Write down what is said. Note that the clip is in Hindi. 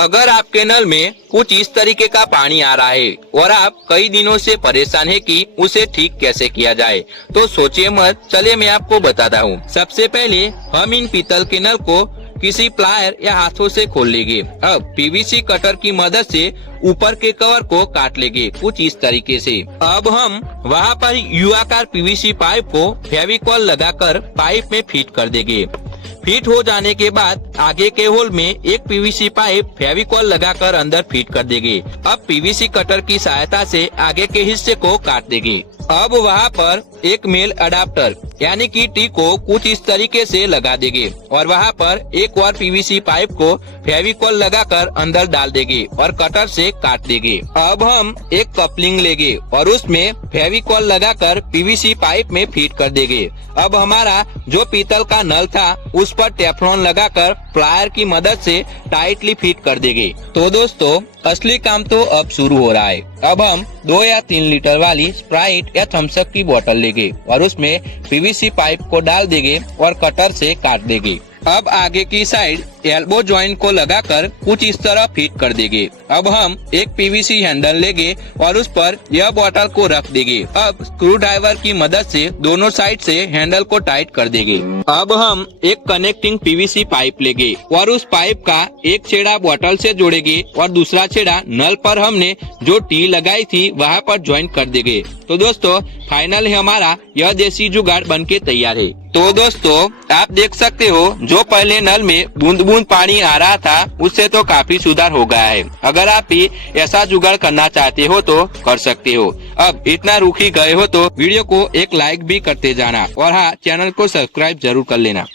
अगर आपके नल में कुछ इस तरीके का पानी आ रहा है और आप कई दिनों से परेशान है कि उसे ठीक कैसे किया जाए, तो सोचिए मत, चलिए मैं आपको बताता हूँ। सबसे पहले हम इन पीतल के नल को किसी प्लायर या हाथों से खोल लेंगे। अब पीवीसी कटर की मदद से ऊपर के कवर को काट लेंगे कुछ इस तरीके से। अब हम वहाँ पर यू आकार पीवीसी पाइप को फेविकॉल लगाकर पाइप में फिट कर देंगे। फिट हो जाने के बाद आगे के होल में एक पीवीसी पाइप फेविकॉल लगाकर अंदर फिट कर देंगे। अब पीवीसी कटर की सहायता से आगे के हिस्से को काट देंगे। अब वहाँ पर एक मेल अडाप्टर यानी कि टी को कुछ इस तरीके से लगा देंगे और वहाँ पर एक और पीवीसी पाइप को फेविकॉल लगाकर अंदर डाल देंगे और कटर से काट देंगे। अब हम एक कपलिंग लेंगे और उसमें फेविकॉल लगाकर पीवीसी पाइप में फिट कर देंगे। अब हमारा जो पीतल का नल था उस पर टेफ्लॉन लगाकर प्लायर की मदद से टाइटली फिट कर देंगे। तो दोस्तों, असली काम तो अब शुरू हो रहा है। अब हम 2 या 3 लीटर वाली स्प्राइट या थम्स अप की बोतल लेंगे और उसमें पीवीसी पाइप को डाल देंगे और कटर से काट देंगे। अब आगे की साइड एल्बो जॉइंट को लगाकर कुछ इस तरह फिट कर देंगे। अब हम एक पीवीसी हैंडल लेंगे और उस पर यह बोतल को रख देंगे। अब स्क्रू ड्राइवर की मदद से दोनों साइड से हैंडल को टाइट कर देंगे। अब हम एक कनेक्टिंग पीवीसी पाइप लेंगे और उस पाइप का एक छेड़ा बोतल से जोड़ेंगे और दूसरा छेड़ा नल पर हमने जो टी लगाई थी वहाँ पर ज्वाइंट कर देंगे। तो दोस्तों, फाइनल हमारा यह देसी जुगाड़ बनके तैयार है। तो दोस्तों, आप देख सकते हो जो पहले नल में बूंद बूंद पानी आ रहा था उससे तो काफी सुधार हो गया है। अगर आप भी ऐसा जुगाड़ करना चाहते हो तो कर सकते हो। अब इतना रुक ही गए हो तो वीडियो को एक लाइक भी करते जाना और हाँ, चैनल को सब्सक्राइब जरूर कर लेना।